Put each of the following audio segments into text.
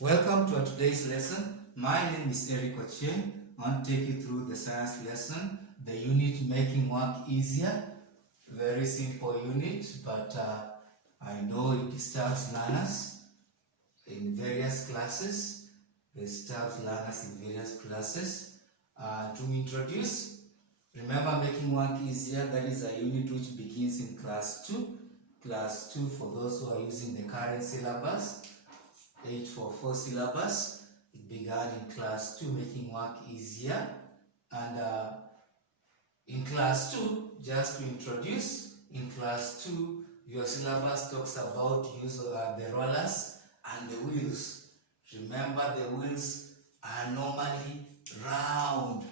Welcome to today's lesson. My name is Essien. I want to take you through the science lesson, the unit making work easier. Very simple unit, but I know it disturbs learners in various classes. It disturbs learners in various classes. To introduce, remember making work easier, that is a unit which begins in class 2. Class 2 for those who are using the current syllabus. 844 syllabus. It began in class 2, making work easier. And in class 2, just to introduce, in class 2, your syllabus talks about use of the rollers and the wheels. Remember, the wheels are normally round.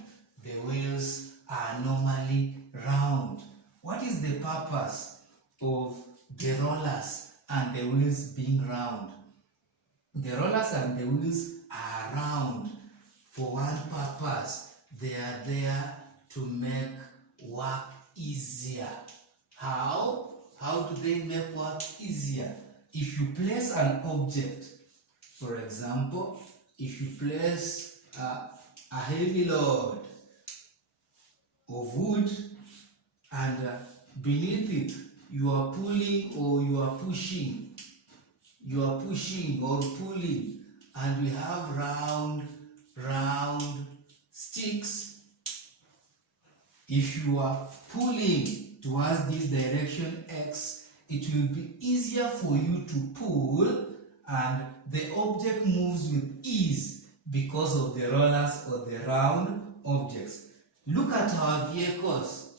The wheels are normally round. What is the purpose of the rollers and the wheels being round? The rollers and the wheels are round for one purpose. They are there to make work easier. How? How do they make work easier? If you place an object, for example, if you place a heavy load of wood and beneath it you are pulling or you are pushing or pulling, and we have round sticks. If you are pulling towards this direction X, it will be easier for you to pull and the object moves with ease because of the rollers or the round objects. Look at our vehicles,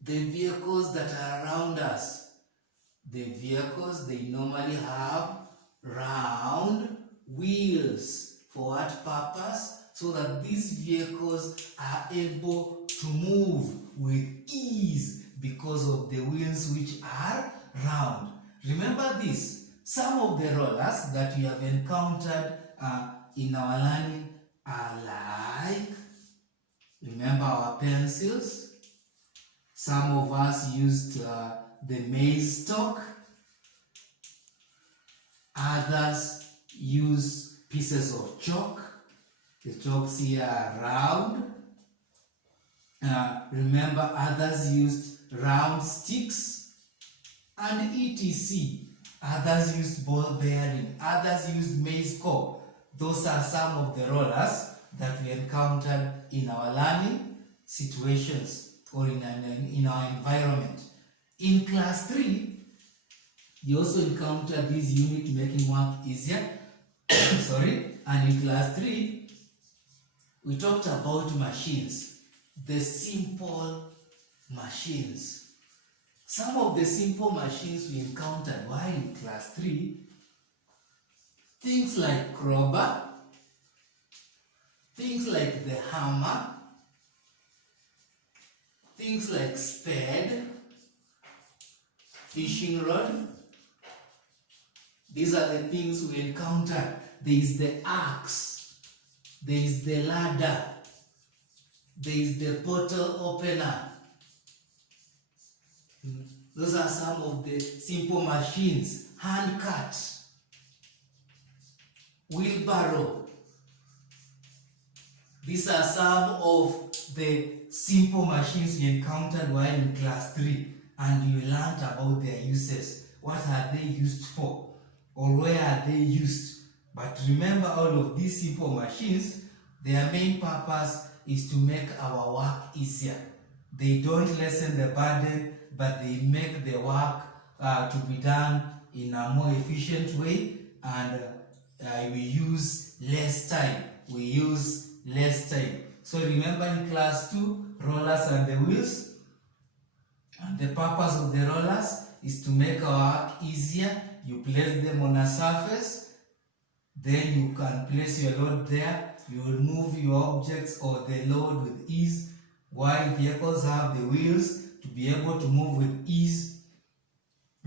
the vehicles that are around us. The vehicles, they normally have round wheels. For what purpose? So that these vehicles are able to move with ease because of the wheels which are round. Remember this, some of the rollers that we have encountered in our learning are like, remember our pencils? Some of us used the maize stalk. Others use pieces of chalk. The chalks here are round. Remember, others used round sticks and etc. Others used ball bearing. Others used maize cob. Those are some of the rollers that we encountered in our learning situations or in our environment. In class 3, you also encounter this unit making work easier. Sorry. And in class 3, we talked about machines, the simple machines. Some of the simple machines we encountered while in class 3, things like crowbar, things like the hammer, things like spade, fishing rod. These are the things we encounter. There is the axe, there is the ladder, there is the bottle opener. Those are some of the simple machines. Hand cut, wheelbarrow. These are some of the simple machines we encountered while in class 3. And you learned about their uses. What are they used for? Or where are they used? But remember, all of these simple machines, their main purpose is to make our work easier. They don't lessen the burden, but they make the work to be done in a more efficient way, and we use less time. So remember, in class 2, rollers and the wheels. And the purpose of the rollers is to make our work easier. You place them on a surface, then you can place your load there. You will move your objects or the load with ease, while vehicles have the wheels to be able to move with ease.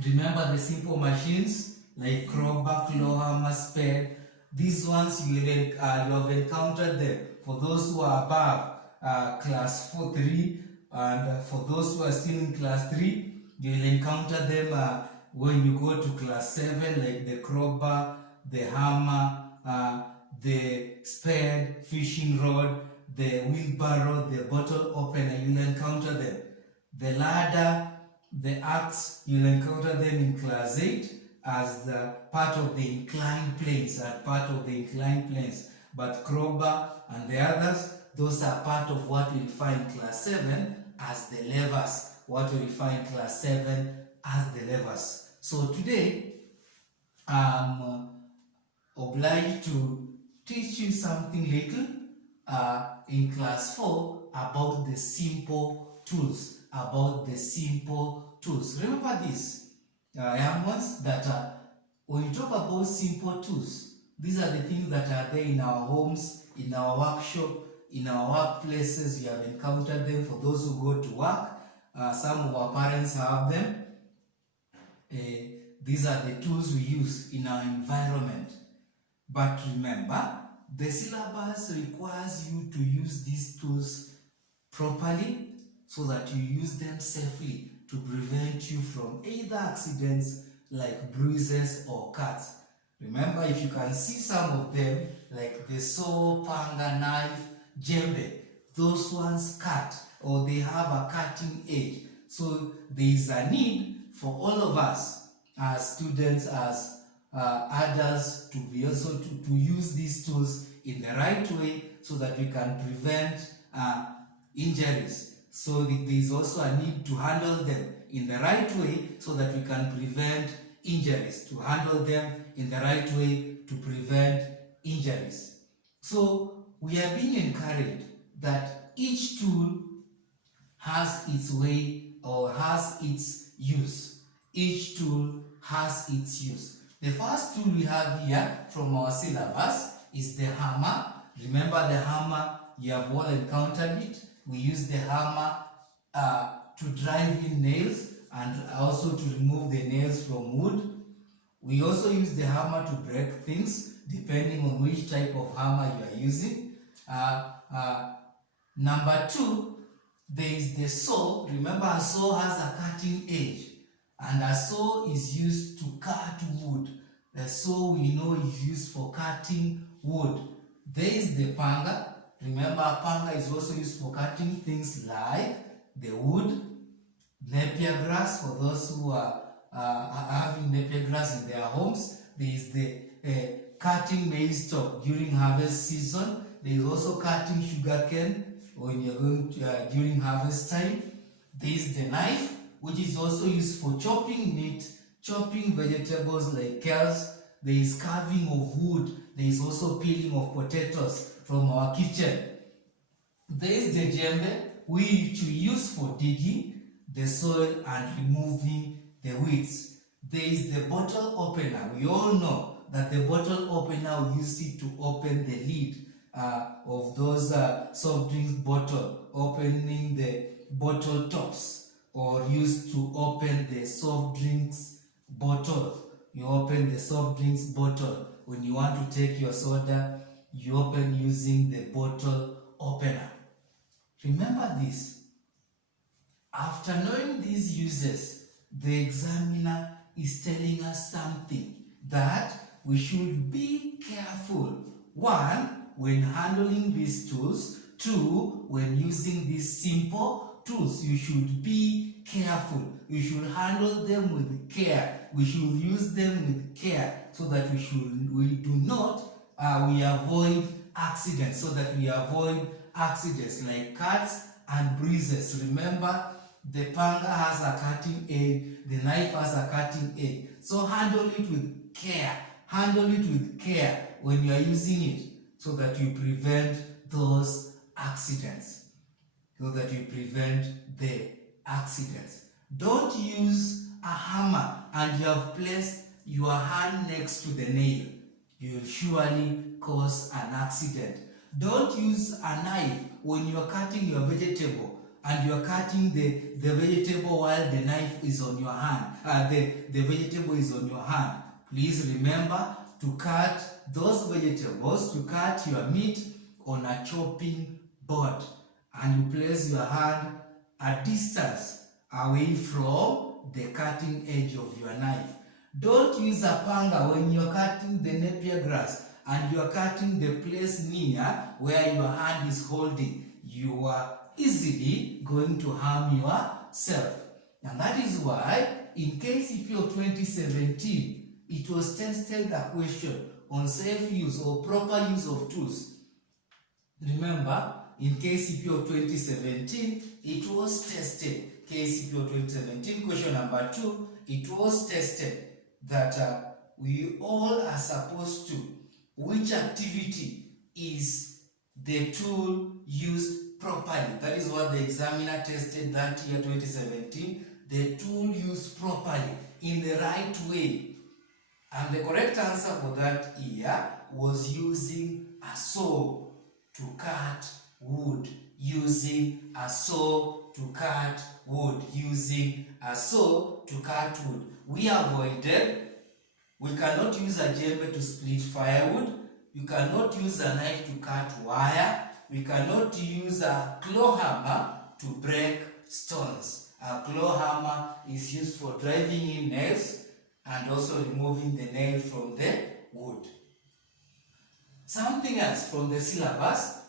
Remember the simple machines like crowbar, claw hammer, spade. These ones you have encountered them. For those who are above class 4-3, and for those who are still in class 3, you will encounter them when you go to class 7, like the crowbar, the hammer, the spade, fishing rod, the wheelbarrow, the bottle opener, you'll encounter them. The ladder, the axe, you'll encounter them in class 8 as the part of the inclined planes, But crowbar and the others, those are part of what we'll find class 7 as the levers. So today, I'm obliged to teach you something little in class 4 about the simple tools. Remember this, young ones, that when you talk about simple tools, these are the things that are there in our homes, in our workshop, in our workplaces. You have encountered them. For those who go to work, some of our parents have them. These are the tools we use in our environment. But remember, the syllabus requires you to use these tools properly so that you use them safely to prevent you from either accidents like bruises or cuts. Remember, if you can see some of them, like the saw, panga, knife, jembe, those ones cut or they have a cutting edge. So there is a need for all of us as students, as adults, to be also to use these tools in the right way so that we can prevent injuries. So there is also a need to handle them in the right way so that we can prevent injuries, So we are being encouraged that each tool has its way or has its use. The first tool we have here from our syllabus is the hammer. Remember the hammer, you have all encountered it. We use the hammer to drive in nails and also to remove the nails from wood. We also use the hammer to break things depending on which type of hammer you are using. Number 2, there is the saw. Remember, a saw has a cutting edge, and a saw is used to cut wood. The saw we know is used for cutting wood. There is the panga. Remember, a panga is also used for cutting things like the wood, napier grass, for those who are having napier grass in their homes. There is the cutting maize stalk during harvest season. There is also cutting sugarcane when you're going to, during harvest time. There is the knife, which is also used for chopping meat, chopping vegetables like kales. There is carving of wood. There is also peeling of potatoes from our kitchen. There is the djembe, which we use for digging the soil and removing the weeds. There is the bottle opener. We all know that the bottle opener, we use it to open the lid of those soft drinks bottle, opening the bottle tops, or used to open the soft drinks bottle. You open the soft drinks bottle when you want to take your soda. You open using the bottle opener. Remember this. After knowing these uses, the examiner is telling us something, that we should be careful. 1, when handling these tools. 2, when using these simple tools. You should be careful. You should handle them with care. We should use them with care so that we avoid accidents, like cuts and bruises. Remember, the panga has a cutting edge, the knife has a cutting edge. So handle it with care. When you are using it so that you prevent those accidents. Don't use a hammer and you have placed your hand next to the nail. You will surely cause an accident. Don't use a knife when you are cutting your vegetable and you are cutting the vegetable while the knife is on your hand. The vegetable is on your hand. Please remember to cut those vegetables, to cut your meat on a chopping board, and you place your hand a distance away from the cutting edge of your knife. Don't use a panga when you're cutting the napier grass and you are cutting the place near where your hand is holding, you are easily going to harm yourself. And that is why in KCP of 2017, it was tested a question on safe use or proper use of tools. Remember, in KCP of 2017, it was tested. KCP of 2017, question number 2, it was tested that we all are supposed to, which activity is the tool used properly? That is what the examiner tested that year, 2017. The tool used properly, in the right way. And the correct answer for that year was using a saw to cut wood. Using a saw to cut wood. Using a saw to cut wood. We cannot use a jembe to split firewood. You cannot use a knife to cut wire. We cannot use a claw hammer to break stones. A claw hammer is used for driving in nails and also removing the nail from the wood. Something else from the syllabus.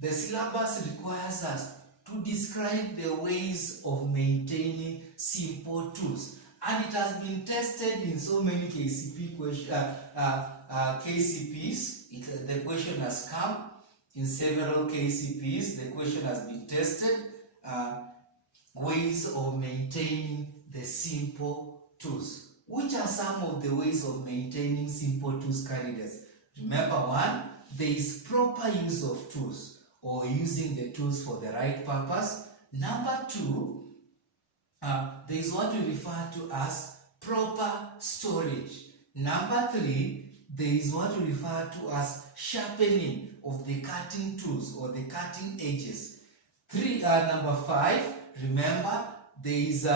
The syllabus requires us to describe the ways of maintaining simple tools. And it has been tested in so many KCPs. The question has come in several KCPs. The question has been tested. Ways of maintaining the simple tools. Which are some of the ways of maintaining simple tools, candidates? Remember, 1, there is proper use of tools, or using the tools for the right purpose. Number 2, there is what we refer to as proper storage. Number 3, there is what we refer to as sharpening of the cutting tools or the cutting edges. Number 5, remember, there is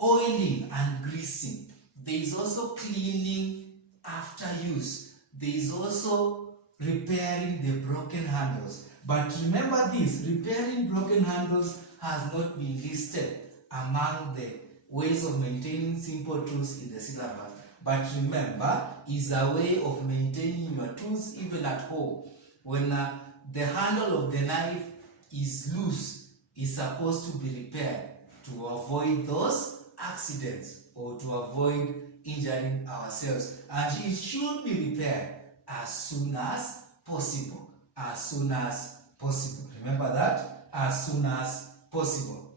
oiling and greasing. There is also cleaning after use. There is also repairing the broken handles. But remember this, repairing broken handles has not been listed among the ways of maintaining simple tools in the syllabus. But remember, is a way of maintaining your tools even at home. When the handle of the knife is loose, it's supposed to be repaired to avoid those accidents or to avoid injuring ourselves. And it should be repaired as soon as possible. As soon as possible. Remember that? As soon as possible.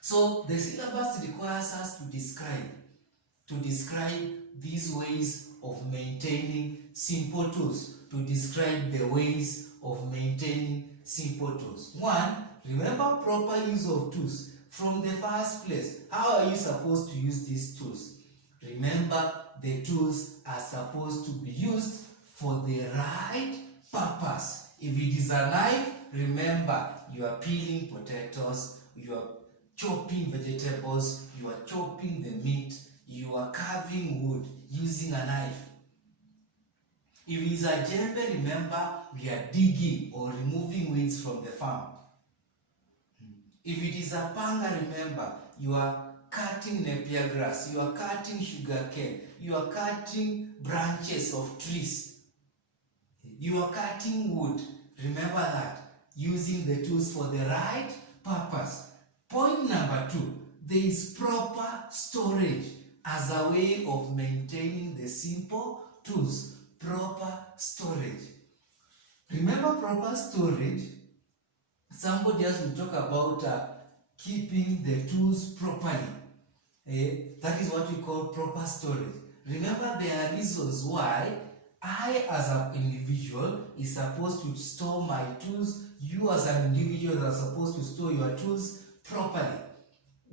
So the syllabus requires us to describe these ways of maintaining simple tools, to describe the ways of maintaining simple tools. 1, remember proper use of tools. From the first place, how are you supposed to use these tools? Remember, the tools are supposed to be used for the right purpose. If it is a knife, remember, you are peeling potatoes, you are chopping vegetables, you are chopping the meat, you are carving wood using a knife. If it is a jembe, remember, we are digging or removing weeds from the farm. If it is a panga, remember, you are cutting napier grass, you are cutting sugar cane, you are cutting branches of trees, you are cutting wood. Remember that, using the tools for the right purpose. Point number 2, there is proper storage as a way of maintaining the simple tools. Proper storage. Remember proper storage? Somebody else will talk about keeping the tools properly. That is what we call proper storage. Remember, there are reasons why I as an individual is supposed to store my tools. You as an individual are supposed to store your tools properly.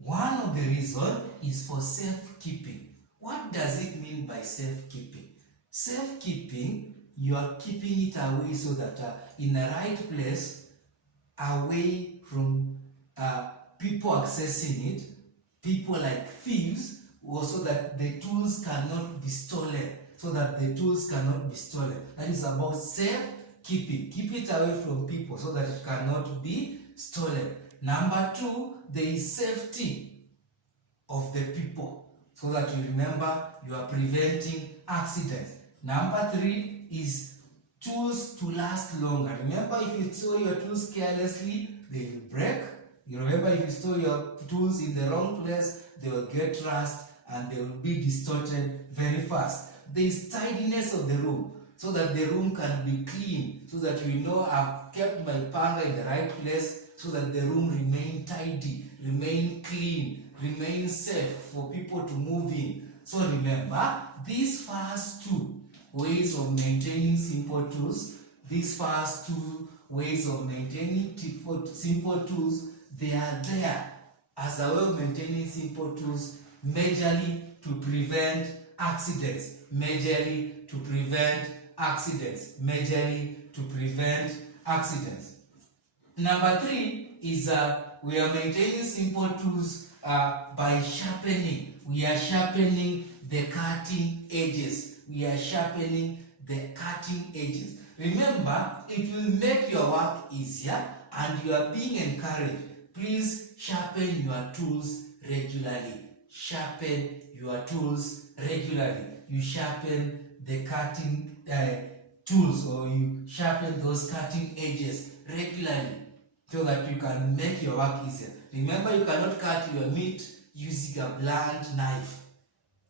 One of the reasons is for safekeeping. What does it mean by safekeeping? Safekeeping, you are keeping it away so that in the right place, away from people accessing it, people like thieves, or so that the tools cannot be stolen. That is about safekeeping. Keep it away from people so that it cannot be stolen. Number 2, there is safety of the people, so that you remember you are preventing accidents. Number 3 is tools to last longer. Remember, if you store your tools carelessly, they will break. You remember, if you store your tools in the wrong place, they will get rust and they will be distorted very fast. There is tidiness of the room, so that the room can be clean, so that you know I've kept my panga in the right place, so that the room remain tidy, remain clean, remain safe for people to move in. So remember, these first two ways of maintaining simple tools, these first two ways of maintaining simple tools, they are there as a way of maintaining simple tools, majorly to prevent accidents, majorly to prevent accidents, majorly to prevent accidents. Number 3 is we are maintaining simple tools by sharpening. We are sharpening the cutting edges. We are sharpening the cutting edges. Remember, it will make your work easier and you are being encouraged. Please sharpen your tools regularly. Sharpen your tools regularly. You sharpen the cutting tools, or you sharpen those cutting edges regularly, so that you can make your work easier. Remember, you cannot cut your meat using a blunt knife.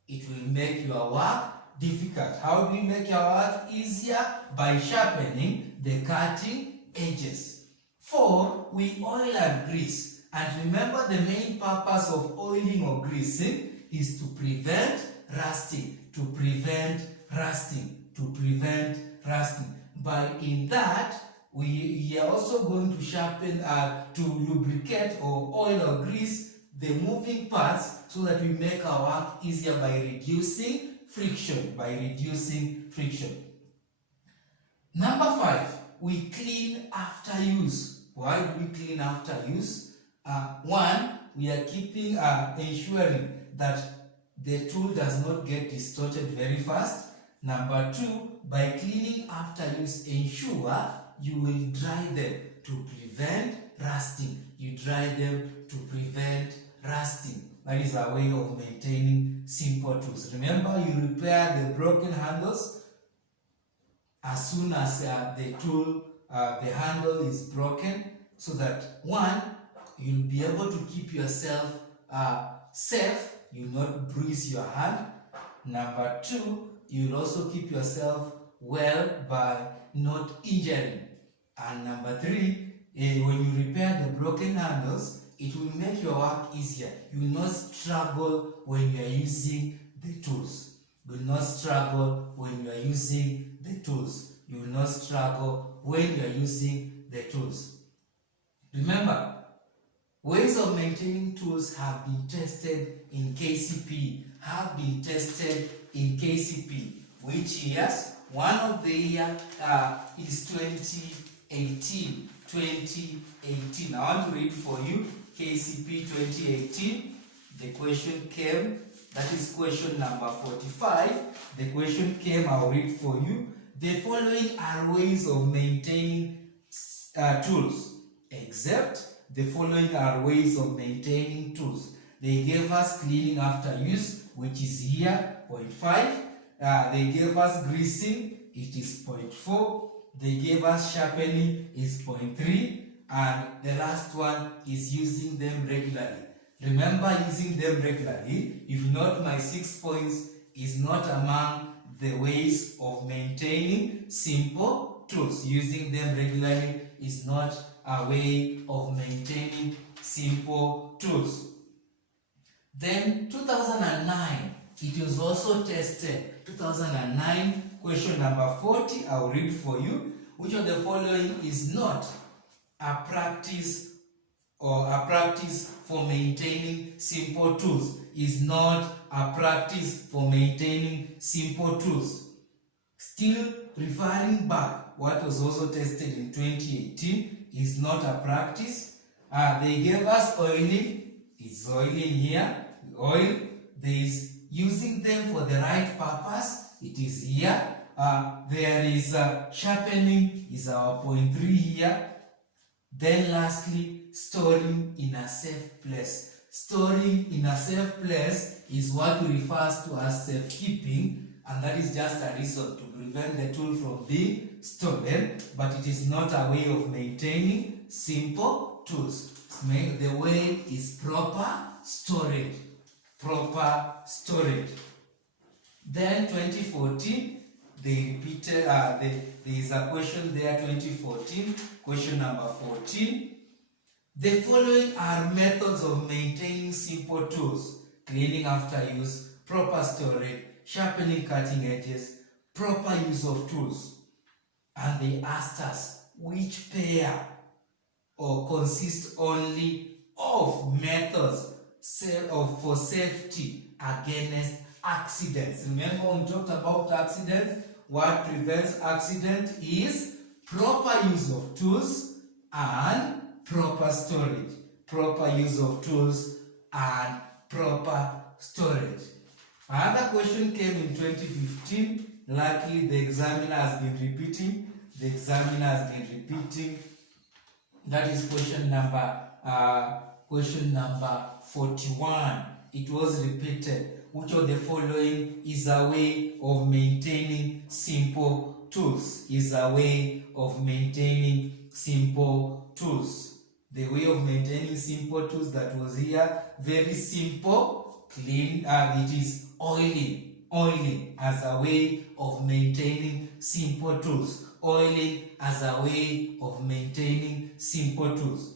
It will make your work difficult. How do you make your work easier? By sharpening the cutting edges. 4, we oil and grease. And remember, the main purpose of oiling or greasing is to prevent rusting, to prevent rusting, to prevent rusting. But in that, we are also going to sharpen, to lubricate or oil or grease the moving parts, so that we make our work easier by reducing friction, Number 5, we clean after use. Why do we clean after use? 1, we are ensuring that the tool does not get distorted very fast. Number 2, by cleaning after use, ensure you will dry them to prevent rusting. You dry them to prevent rusting. That is a way of maintaining simple tools. Remember, you repair the broken handles as soon as the handle is broken, so that 1, you'll be able to keep yourself safe, you'll not bruise your hand. Number 2, you'll also keep yourself well by not injuring. And number 3, when you repair the broken handles, it will make your work easier. You will not struggle when you are using the tools. You will not struggle when you are using the tools. You will not struggle when you are using the tools. Remember, ways of maintaining tools have been tested in KCP. Which years? One of the year is 2018. 2018. I want to read for you KCP 2018. The question came, that is question number 45. The question came, I'll read for you. The following are ways of maintaining tools. Except the following are ways of maintaining tools. They gave us cleaning after use, which is here, 0.5. They gave us greasing, it is 0.4. They gave us sharpening, is 0.3. And the last one is using them regularly. Remember, using them regularly, if not, my 6 points is not among the ways of maintaining simple tools. Using them regularly is not a way of maintaining simple tools. Then 2009, it was also tested. 2009, question number 40, I'll read for you. Which of the following is not a practice for maintaining simple tools? Is not a practice for maintaining simple tools. Still referring back, what was also tested in 2018 is not a practice. They gave us oiling, it's oiling here, oil. There is using them for the right purpose, it is here. There is sharpening, is our 0.3 here. Then lastly, storing in a safe place. Storing in a safe place is what we refer to as safekeeping, and that is just a reason to prevent the tool from being stolen, but it is not a way of maintaining simple tools. The way is proper storage. Proper storage. Then 2014, they repeated, there is a question there, 2014, question number 14. The following are methods of maintaining simple tools: cleaning after use, proper storage, sharpening cutting edges, proper use of tools. And they asked us which pair or consist only of methods for safety against accidents. Remember when we talked about accidents, what prevents accident is proper use of tools and proper storage. Proper use of tools and proper storage. Another question came in 2015. Luckily, the examiner has been repeating. That is question number 41. It was repeated. Which of the following is a way of maintaining simple tools? Is a way of maintaining simple tools. The way of maintaining simple tools that was here, very simple, clean, it is oiling. Oiling as a way of maintaining simple tools. Oiling as a way of maintaining simple tools.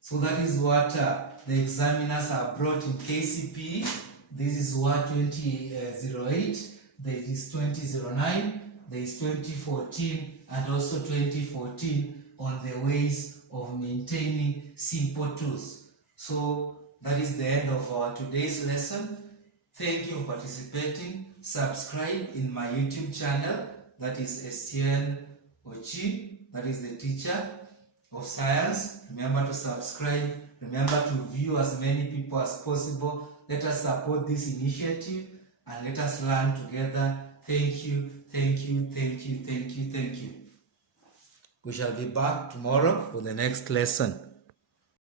So that is what the examiners have brought in KCPE. This is what 2008, there is 2009, there is 2014, and also 2014 on the ways of maintaining simple tools. So that is the end of our today's lesson. Thank you for participating. Subscribe in my YouTube channel, that is Essien Ochi, that is the teacher of science. Remember to subscribe. Remember to view as many people as possible. Let us support this initiative and let us learn together. Thank you, thank you, thank you, thank you, thank you. We shall be back tomorrow for the next lesson.